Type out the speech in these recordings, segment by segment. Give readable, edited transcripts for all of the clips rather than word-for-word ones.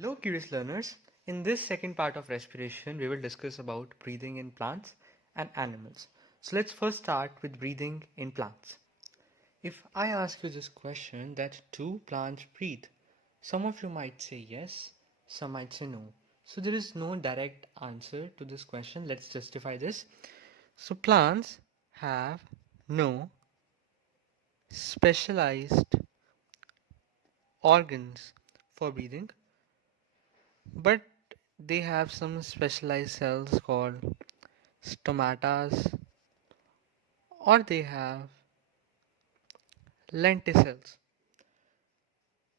Hello curious learners, in this second part of respiration we will discuss about breathing in plants and animals. So let's first start with breathing in plants. If I ask you this question that do plants breathe? Some of you might say yes, some might say no. So there is no direct answer to this question. Let's justify this. So plants have no specialized organs for breathing, but they have some specialized cells called stomatas, or they have lenticels.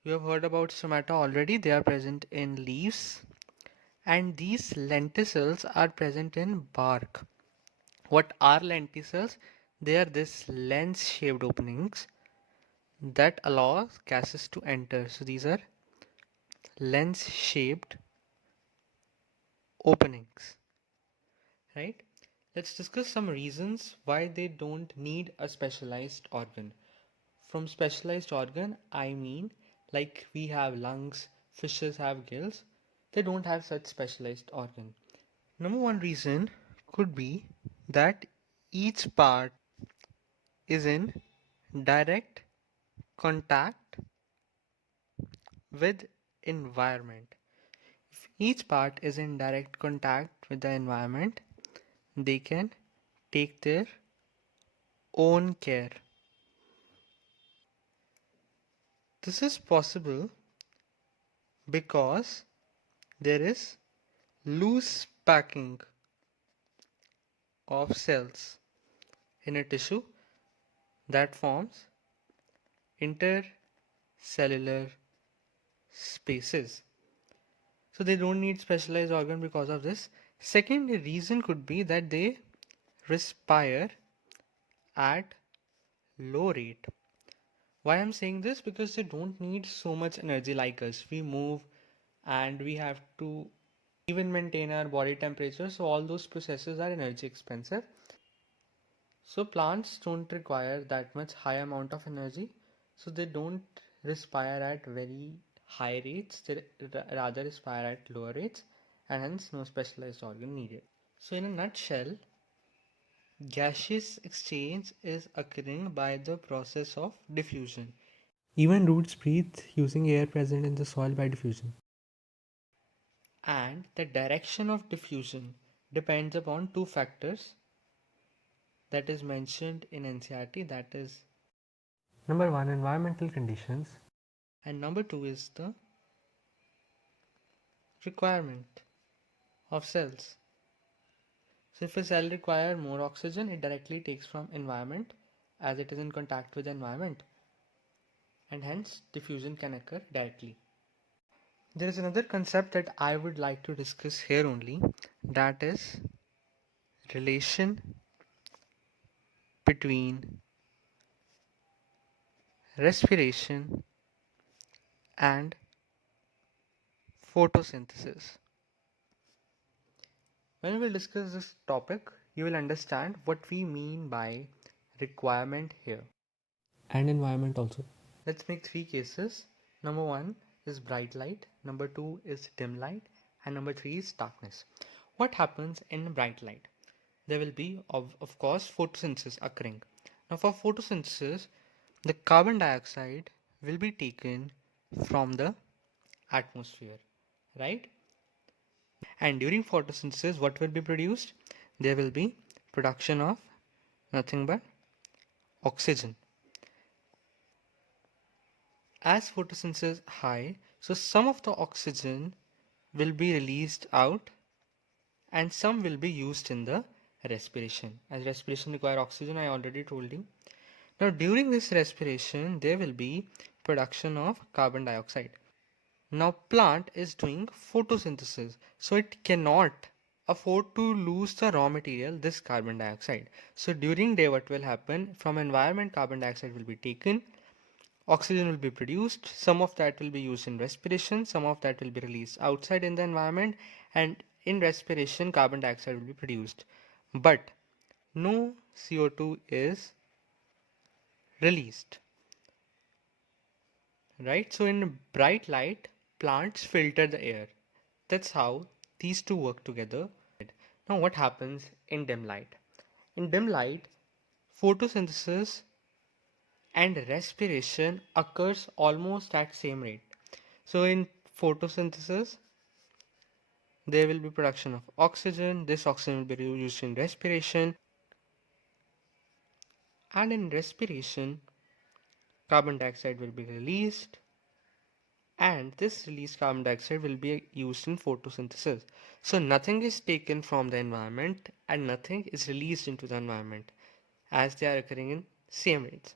You have heard about stomata already. They are present in leaves, and these lenticels are present in bark. What are lenticels? They are this lens shaped openings that allow gases to enter. So these are lens shaped openings, right? Let's discuss some reasons why they don't need a specialized organ. From specialized organ, I mean like we have lungs, fishes have gills, they don't have such specialized organ. Number one reason could be that each part is in direct contact with environment. If each part is in direct contact with the environment, they can take their own care. This is possible because there is loose packing of cells in a tissue that forms intercellular spaces. So they don't need specialized organ because of this. Second reason could be that they respire at low rate. Why I'm saying this? Because they don't need so much energy like us. We move and we have to even maintain our body temperature. So all those processes are energy expensive. So plants don't require that much high amount of energy. So they don't respire at very high rates. They rather respire at lower rates, and hence no specialized organ needed. So in a nutshell, gaseous exchange is occurring by the process of diffusion. Even roots breathe using air present in the soil by diffusion. And the direction of diffusion depends upon two factors that is mentioned in NCERT, that is number one, environmental conditions, and number two is the requirement of cells. So if a cell requires more oxygen, it directly takes from environment as it is in contact with the environment, and hence diffusion can occur directly. There is another concept that I would like to discuss here only, that is relation between respiration and photosynthesis. When we will discuss this topic, you will understand what we mean by requirement here. And environment also. Let's make three cases. Number one is bright light, number two is dim light, and number three is darkness. What happens in bright light? There will be, of course, photosynthesis occurring. Now, for photosynthesis, the carbon dioxide will be taken from the atmosphere, right? And during photosynthesis, what will be produced? There will be production of nothing but oxygen. As photosynthesis high, so some of the oxygen will be released out and some will be used in the respiration. As respiration require oxygen, I already told you. Now during this respiration, there will be production of carbon dioxide. Now plant is doing photosynthesis, so it cannot afford to lose the raw material, this carbon dioxide. So during day what will happen, from environment carbon dioxide will be taken, oxygen will be produced, some of that will be used in respiration, some of that will be released outside in the environment, and in respiration carbon dioxide will be produced. But no CO2 is released. Right? So in bright light, plants filter the air. That's how these two work together. Now, what happens in dim light? In dim light, photosynthesis and respiration occurs almost at same rate. So, in photosynthesis, there will be production of oxygen. This oxygen will be used in respiration, and in respiration, carbon dioxide will be released, and this released carbon dioxide will be used in photosynthesis. So nothing is taken from the environment and nothing is released into the environment as they are occurring in same rates.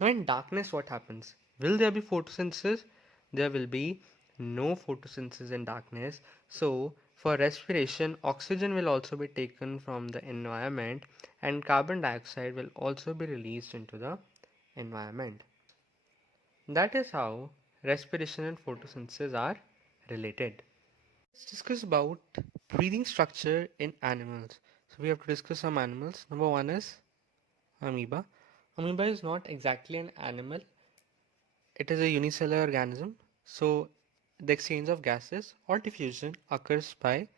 Now in darkness, what happens? Will there be photosynthesis? There will be no photosynthesis in darkness. So for respiration, oxygen will also be taken from the environment and carbon dioxide will also be released into the environment. That is how respiration and photosynthesis are related. Let's discuss about breathing structure in animals. So we have to discuss some animals. Number one is amoeba. Amoeba is not exactly an animal. It is a unicellular organism. So the exchange of gases or diffusion occurs by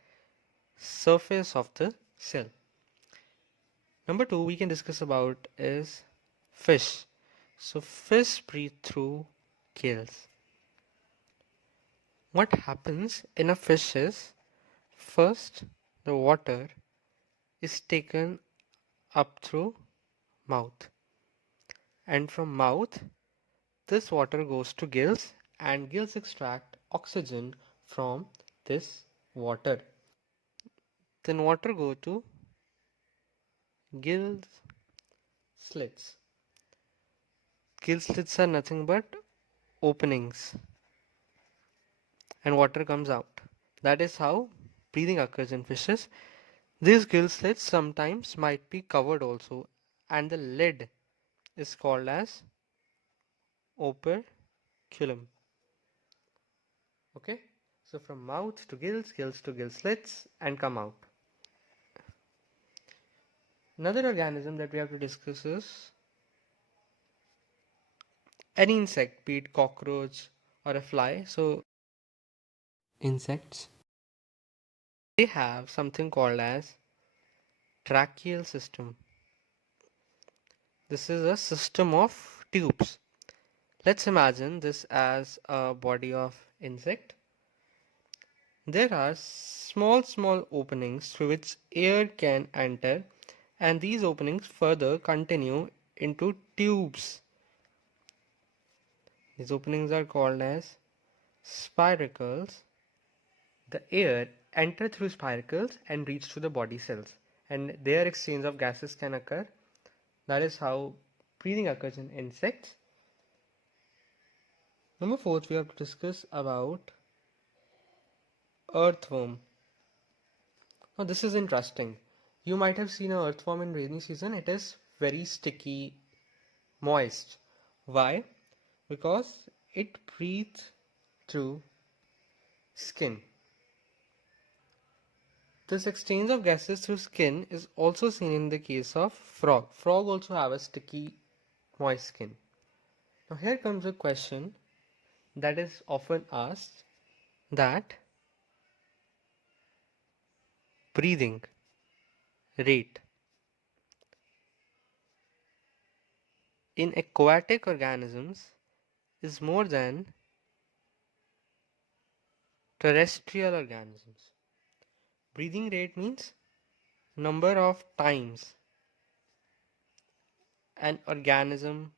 surface of the cell. Number two we can discuss about is fish. So fish breathe through gills. What happens in a fish is first the water is taken up through mouth, and from mouth this water goes to gills and gills extract oxygen from this water. Then water go to gill slits. Gill slits are nothing but openings and water comes out. That is how breathing occurs in fishes. These gill slits sometimes might be covered also, and the lid is called as operculum. Okay, so from mouth to gills, gills to gill slits, and come out. Another organism that we have to discuss is any insect, be it cockroach or a fly. So insects, they have something called as tracheal system. This is a system of tubes. Let's imagine this as a body of insect. There are small openings through which air can enter, and these openings further continue into tubes. These openings are called as spiracles. The air enter through spiracles and reach to the body cells, and their exchange of gases can occur. That is how breathing occurs in insects. Number four, we have to discuss about earthworm. Now this is interesting. You might have seen an earthworm in rainy season. It is very sticky, moist. Why? Because it breathes through skin. This exchange of gases through skin is also seen in the case of frog. Frog also have a sticky, moist skin. Now here comes a question that is often asked, that breathing rate in aquatic organisms is more than terrestrial organisms. Breathing rate means number of times an organism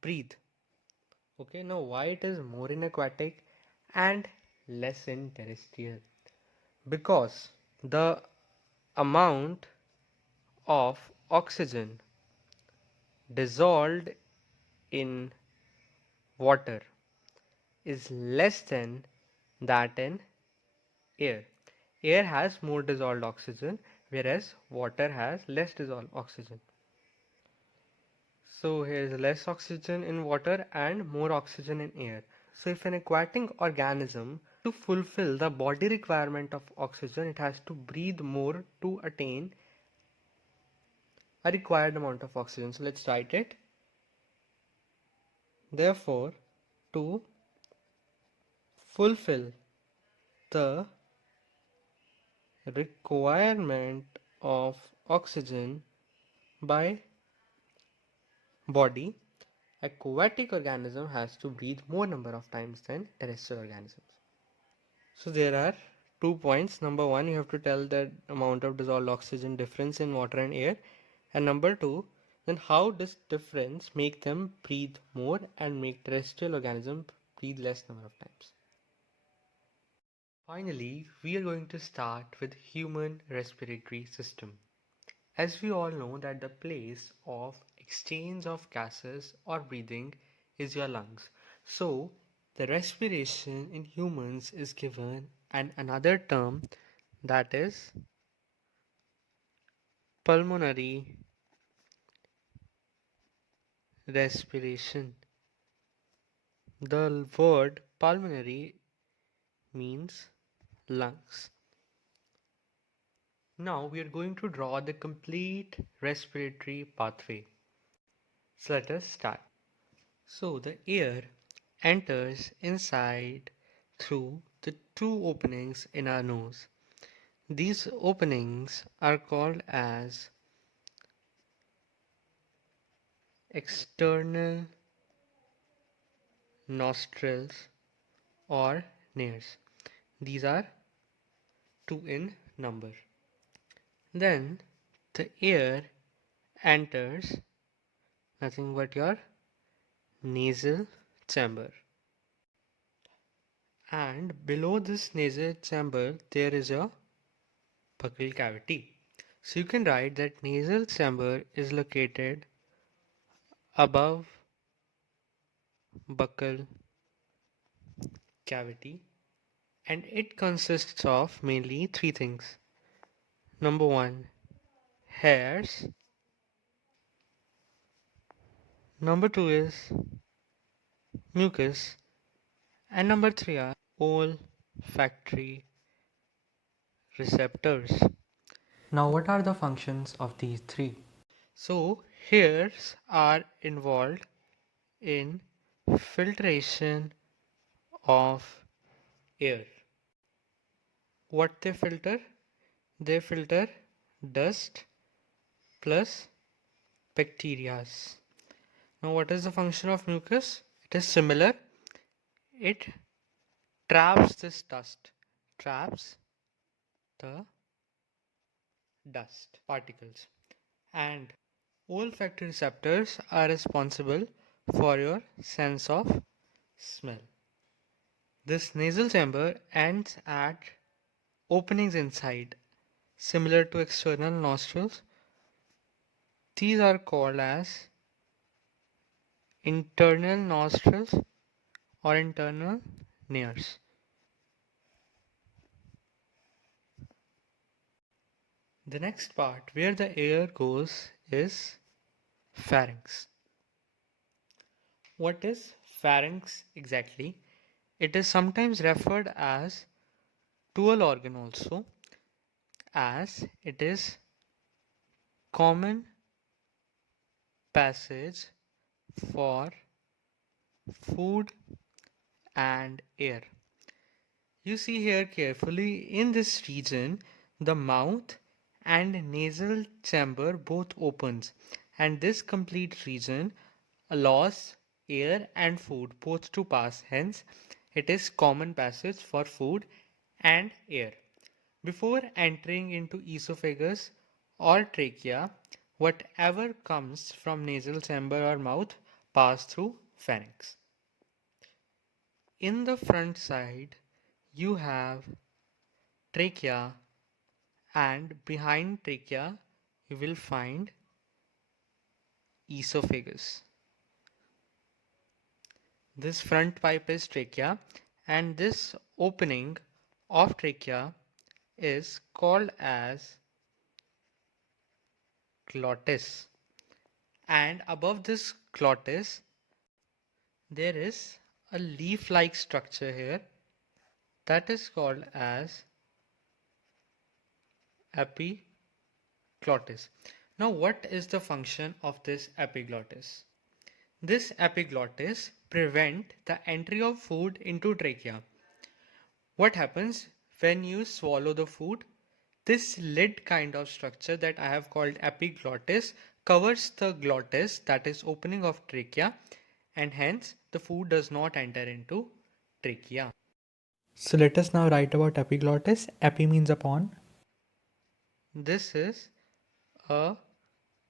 breathe. Okay, now why it is more in aquatic and less in terrestrial? Because the amount of oxygen dissolved in water is less than that in air. Air has more dissolved oxygen, whereas water has less dissolved oxygen. So here is less oxygen in water and more oxygen in air. So if an aquatic organism to fulfill the body requirement of oxygen, it has to breathe more to attain a required amount of oxygen. So let's write it. Therefore, to fulfill the requirement of oxygen by body, aquatic organism has to breathe more number of times than terrestrial organisms. So there are 2 points. Number one, you have to tell the amount of dissolved oxygen difference in water and air. And number two, then how does difference make them breathe more and make terrestrial organism breathe less number of times? Finally, we are going to start with human respiratory system. As we all know that the place of exchange of gases or breathing is your lungs. So the respiration in humans is given and another term, that is pulmonary respiration. The word pulmonary means lungs. Now we are going to draw the complete respiratory pathway. So let us start. So the air enters inside through the two openings in our nose. These openings are called as external nostrils or nares. These are two in number. Then the air enters nothing but your nasal chamber. And below this nasal chamber there is a buccal cavity. So you can write that nasal chamber is located above buccal cavity and it consists of mainly three things. Number one, hairs. Number two is mucus. And number three are olfactory receptors. Now, what are the functions of these three? So, hairs are involved in filtration of air. What they filter? They filter dust plus bacteria. Now, what is the function of mucus? It is similar. It traps this dust, traps the dust particles, and olfactory receptors are responsible for your sense of smell. This nasal chamber ends at openings inside, similar to external nostrils. These are called as internal nostrils or internal nares. The next part where the air goes is pharynx. What is pharynx exactly? It is sometimes referred as dual organ also, as it is common passage for food and air. You see here carefully in this region the mouth and nasal chamber both opens, and this complete region allows air and food both to pass, hence it is common passage for food and air. Before entering into esophagus or trachea, whatever comes from nasal chamber or mouth pass through pharynx. In the front side you have trachea, and behind trachea you will find esophagus. This front pipe is trachea, and this opening of trachea is called as glottis, and above this glottis there is a leaf-like structure here that is called as epiglottis. Now what is the function of this epiglottis? This epiglottis prevent the entry of food into trachea. What happens when you swallow the food? This lid kind of structure that I have called epiglottis covers the glottis, that is opening of trachea, and hence the food does not enter into trachea. So let us now write about epiglottis. Epi means upon. This is a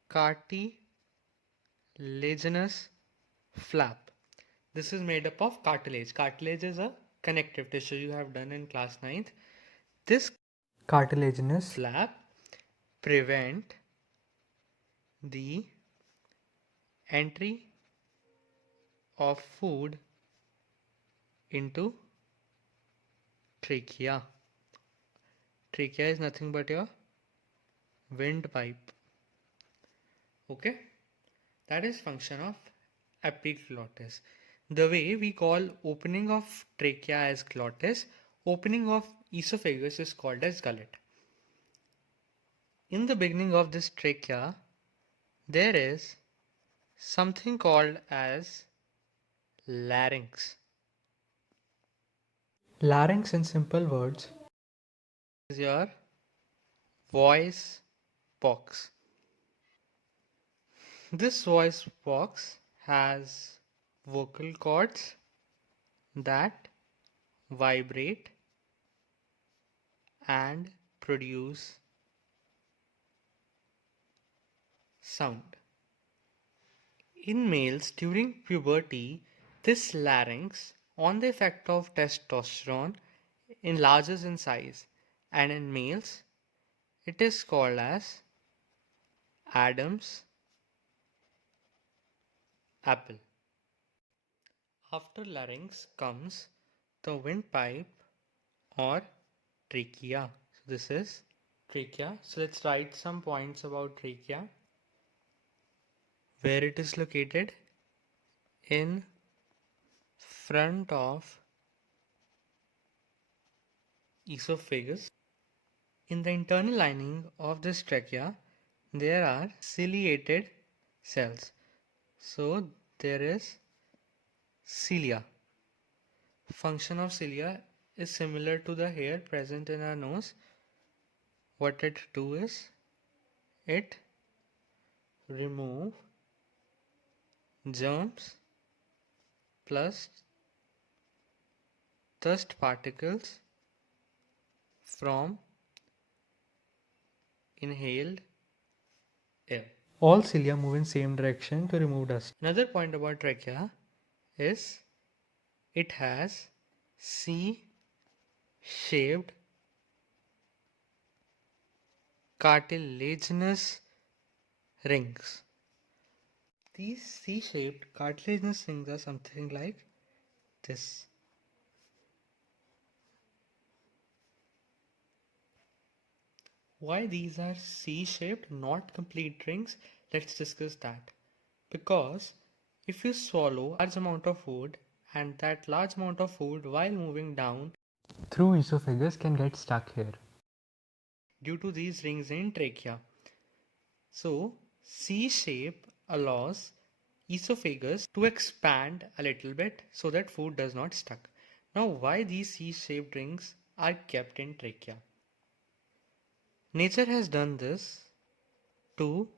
cartilaginous flap. This is made up of cartilage. Cartilage is a connective tissue you have done in class 9th. This cartilaginous flap prevent the entry of food into trachea. Trachea is nothing but your windpipe. Okay, that is function of epiglottis. The way we call opening of trachea as glottis, opening of esophagus is called as gullet. In the beginning of this trachea, there is something called as larynx. Larynx in simple words is your voice box. This voice box has vocal cords that vibrate and produce sound. In males during puberty, this larynx, on the effect of testosterone, enlarges in size, and in males, it is called as Adam's apple. After larynx comes the windpipe or trachea. So this is trachea. So let's write some points about trachea. Where it is located? In front of esophagus. In the internal lining of this trachea, there are ciliated cells. So there is cilia. Function of cilia is similar to the hair present in our nose. What it do is, it remove germs plus dust particles from inhaled air. All cilia move in same direction to remove dust. Another point about trachea is it has C-shaped cartilaginous rings. These C-shaped cartilaginous rings are something like this. Why these are C-shaped, not complete rings? Let's discuss that. Because if you swallow a large amount of food, and that large amount of food while moving down through esophagus can get stuck here due to these rings in trachea. So C shape allows esophagus to expand a little bit so that food does not stuck. Now why these C-shaped rings are kept in trachea? Nature has done this to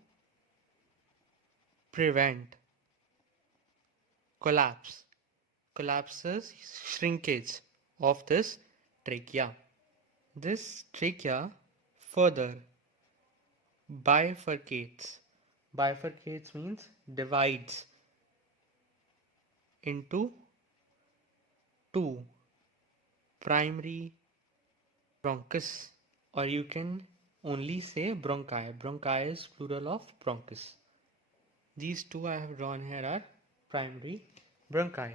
prevent collapses, shrinkage of this trachea. This trachea further bifurcates. Bifurcates means divides into two primary bronchus, or you can only say bronchi. Bronchi is plural of bronchus. These two I have drawn here are primary bronchi.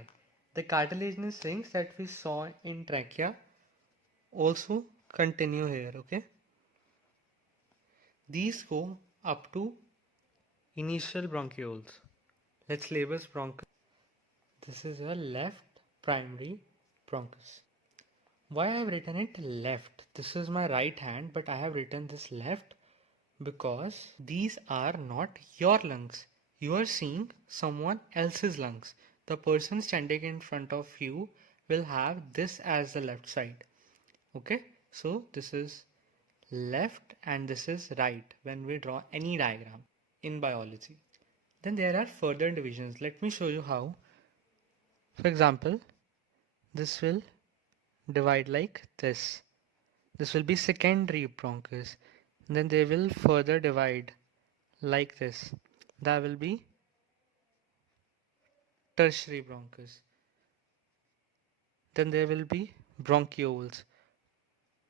The cartilaginous rings that we saw in trachea also continue here, okay? These go up to initial bronchioles. Let's label bronchus. This is a left primary bronchus. Why I have written it left? This is my right hand, but I have written this left because these are not your lungs. You are seeing someone else's lungs. the person standing in front of you will have this as the left side. Okay, so this is left and this is right when we draw any diagram in biology. Then there are further divisions. Let me show you how. For example, this will divide like this. This will be secondary bronchus. Then they will further divide like this. That will be tertiary bronchus. Then there will be bronchioles,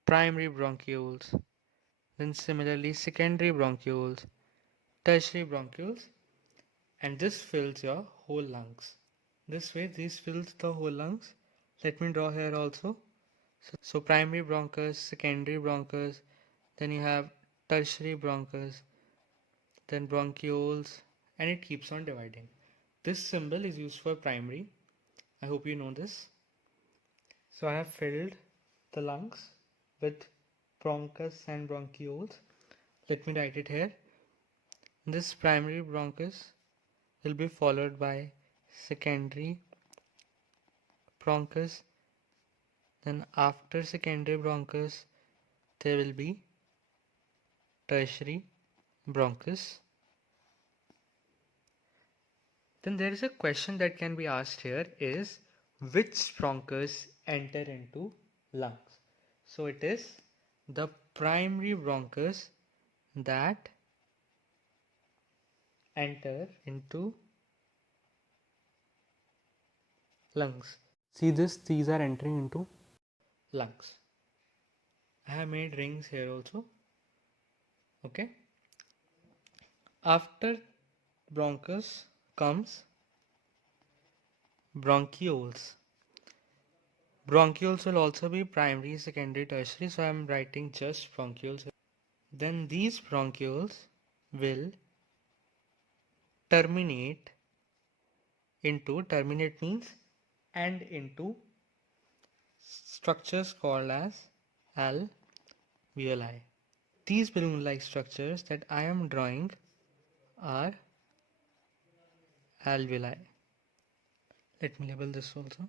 primary bronchioles, then similarly secondary bronchioles, tertiary bronchioles, and this fills your whole lungs. This way, this fills the whole lungs. Let me draw here also. So primary bronchus, secondary bronchus, then you have tertiary bronchus, then bronchioles, and it keeps on dividing. This symbol is used for primary. I hope you know this. So I have filled the lungs with bronchus and bronchioles. Let me write it here. This primary bronchus will be followed by secondary bronchus. Then after secondary bronchus, there will be tertiary bronchus. Then there is a question that can be asked here is which bronchus enter into lungs? So it is the primary bronchus that enter into lungs. See this, these are entering into lungs. I have made rings here also. Okay. After bronchus comes bronchioles. Bronchioles will also be primary, secondary, tertiary, so I am writing just bronchioles. Then these bronchioles will terminate means end into structures called as alveoli. These balloon-like structures that I am drawing are alveoli. Let me label this also.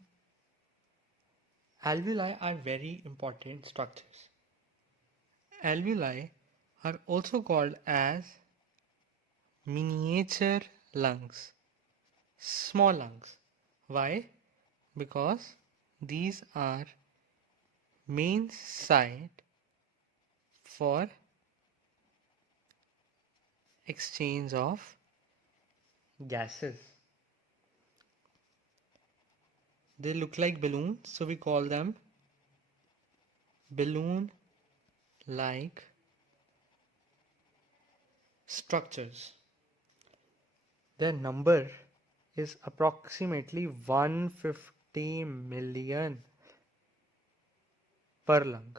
Alveoli are very important structures. Alveoli are also called as miniature lungs, small lungs. Why? Because these are main site for exchange of gases. They look like balloons, so we call them balloon-like structures. Their number is approximately 150 million per lung.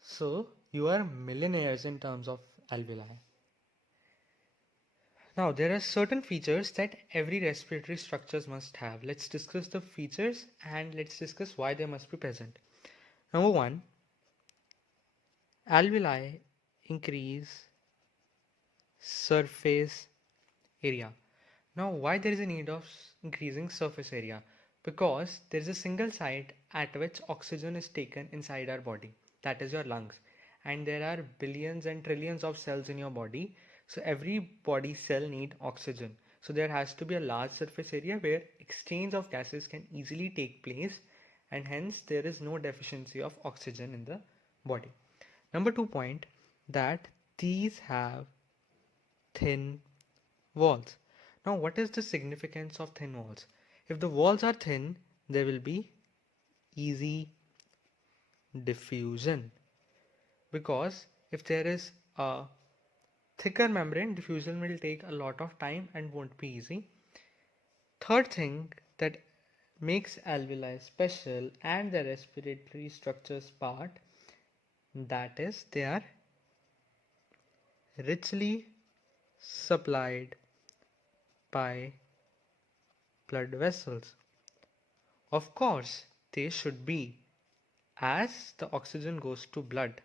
So you are millionaires in terms of alveoli. Now there are certain features that every respiratory structures must have. Let's discuss the features and let's discuss why they must be present. Number one, alveoli increase surface area. Now why there is a need of increasing surface area? Because there is a single site at which oxygen is taken inside our body, that is your lungs, and there are billions and trillions of cells in your body. So every body cell need oxygen. So there has to be a large surface area where exchange of gases can easily take place, and hence there is no deficiency of oxygen in the body. Number 2 point, that these have thin walls. Now what is the significance of thin walls? If the walls are thin, there will be easy diffusion, because if there is a thicker membrane, diffusion will take a lot of time and won't be easy. Third thing that makes alveoli special and the respiratory structures part, that is they are richly supplied by blood vessels. Of course, they should be, as the oxygen goes to blood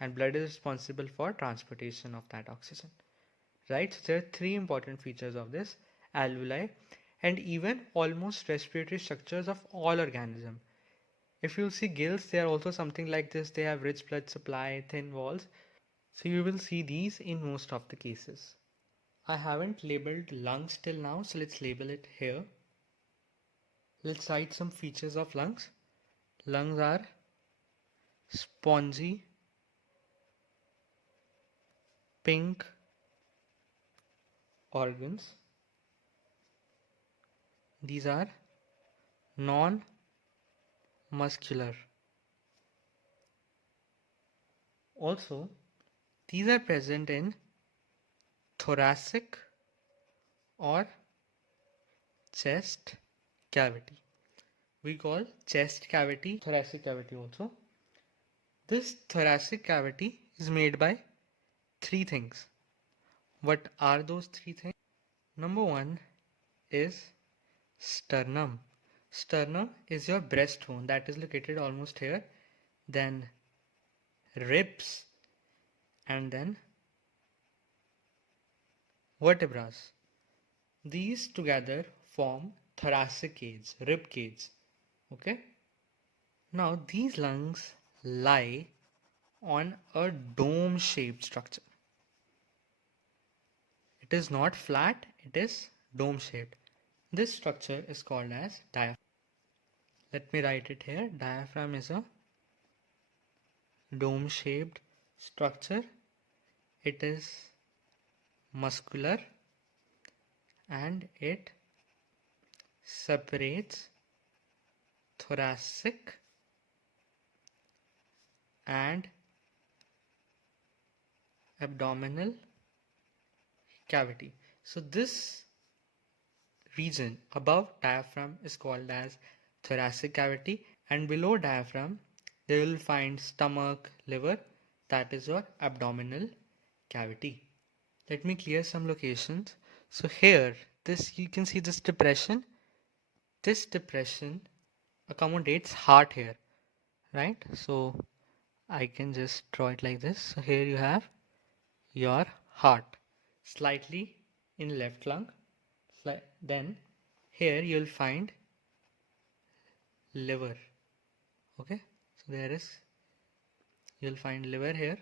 and blood is responsible for transportation of that oxygen. Right? So there are three important features of this alveoli, and even almost respiratory structures of all organisms. If you'll see gills, they are also something like this. They have rich blood supply, thin walls. So you will see these in most of the cases. I haven't labeled lungs till now, so let's label it here. Let's write some features of lungs. Lungs are spongy, pink organs. These are non-muscular. Also, these are present in thoracic or chest cavity. We call chest cavity thoracic cavity also. This thoracic cavity is made by three things. What are those three things? Number one is sternum. Sternum is your breastbone that is located almost here. Then ribs and then vertebrae. These together form thoracic cage, rib cage. Okay. Now these lungs lie on a dome-shaped structure. It is not flat, it is dome-shaped. This structure is called as diaphragm. Let me write it here. Diaphragm is a dome-shaped structure. It is muscular and it separates thoracic and abdominal cavity. So this region above diaphragm is called as thoracic cavity, and below diaphragm they will find stomach, liver, that is your abdominal cavity. Let me clear some locations. So here, this you can see this depression. This depression accommodates heart here, right? So I can just draw it like this. So here you have your heart, slightly in left lung. Then here you'll find liver. Okay, so you'll find liver here,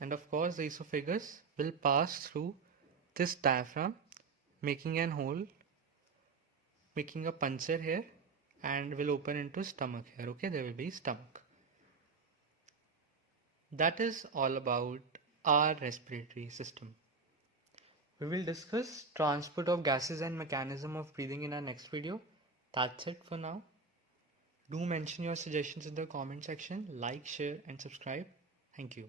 and of course the esophagus will pass through this diaphragm, making an hole, making a puncture here, and will open into stomach here. Okay, there will be stomach. That is all about our respiratory system. We will discuss transport of gases and mechanism of breathing in our next video. That's it for now. Do mention your suggestions in the comment section. Like, share and subscribe. Thank you.